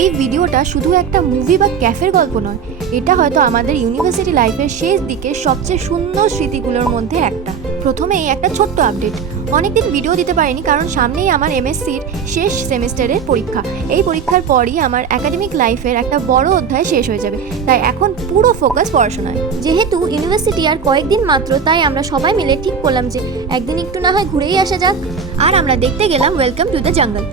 এই ভিডিওটা শুধু একটা মুভি বা ক্যাফের গল্প নয়, এটা হয়তো আমাদের ইউনিভার্সিটি লাইফের শেষ দিকে সবচেয়ে সুন্দর স্মৃতিগুলোর মধ্যে একটা। প্রথমেই একটা ছোট্ট আপডেট, অনেকদিন ভিডিও দিতে পারিনি কারণ সামনেই আমার এমএসসির শেষ সেমিস্টারের পরীক্ষা। এই পরীক্ষার পরই আমার একাডেমিক লাইফের একটা বড় অধ্যায় শেষ হয়ে যাবে, তাই এখন পুরো ফোকাস পড়াশোনায়। যেহেতু ইউনিভার্সিটি আর কয়েকদিন মাত্র, তাই আমরা সবাই মিলে ঠিক করলাম যে একদিন একটু না হয় ঘুরেই আসা যাক। আর আমরা দেখতে গেলাম ওয়েলকাম টু দ্য জঙ্গল।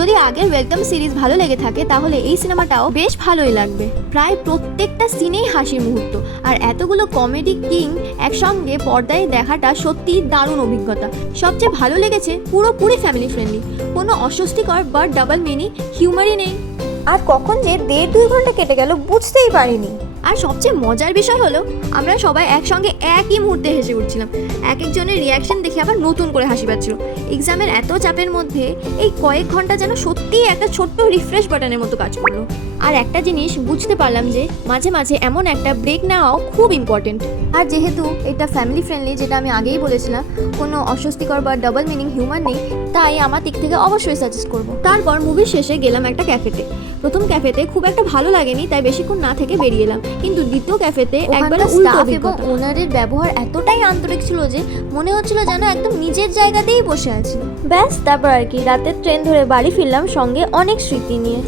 যদি আগের ওয়েলকাম সিরিজ ভালো লেগে থাকে তাহলে এই সিনেমাটাও বেশ ভালোই লাগবে। প্রায় প্রত্যেকটা সিনেই হাসির মুহূর্ত, আর এতগুলো কমেডি কিং একসঙ্গে পর্দায় দেখাটা সত্যিই দারুণ অভিজ্ঞতা। সবচেয়ে ভালো লেগেছে পুরোপুরি ফ্যামিলি ফ্রেন্ডলি, কোনো অস্বস্তিকর বা ডাবল মিনিং হিউমারই নেই। আর কখন যে 1.5-2 ঘন্টা কেটে গেল বুঝতেই পারিনি। আর সবচেয়ে মজার বিষয় হলো আমরা সবাই একসঙ্গে একই মুহূর্তে হেসে উঠছিলাম। এক একজনের রিয়াকশন দেখে আবার নতুন করে হাসি পাচ্ছিল। এক্সামের এত চাপের মধ্যে এই কয়েক ঘন্টা যেন সত্যিই একটা ছোট্ট রিফ্রেশ বাটনের মতো কাজ করলো। আর একটা জিনিস বুঝতে পারলাম যে মাঝে মাঝে এমন একটা ব্রেক নেওয়াও খুব ইম্পর্টেন্ট। আর যেহেতু এটা ফ্যামিলি ফ্রেন্ডলি, যেটা আমি আগেই বলেছিলাম, কোনো অস্বস্তিকর বা ডাবল মিনিং হিউমার নেই, তাই আমার দিক থেকে অবশ্যই সাজেস্ট করবো। তারপর মুভির শেষে গেলাম একটা ক্যাফেতে। প্রথম ক্যাফেতে খুব একটা ভালো লাগেনি, তাই বেশিক্ষণ না থেকে বেরিয়ে এলাম। কিন্তু দ্বিতীয় ক্যাফেতে একবার স্টাফ এবং ওনারের ব্যবহার এতটাই আন্তরিক ছিল যে মনে হচ্ছিল যেন একদম নিজের জায়গাতেই বসে আছি। ব্যাস, তারপর আর কি, রাতের ট্রেন ধরে বাড়ি ফিরলাম সঙ্গে অনেক স্মৃতি নিয়ে।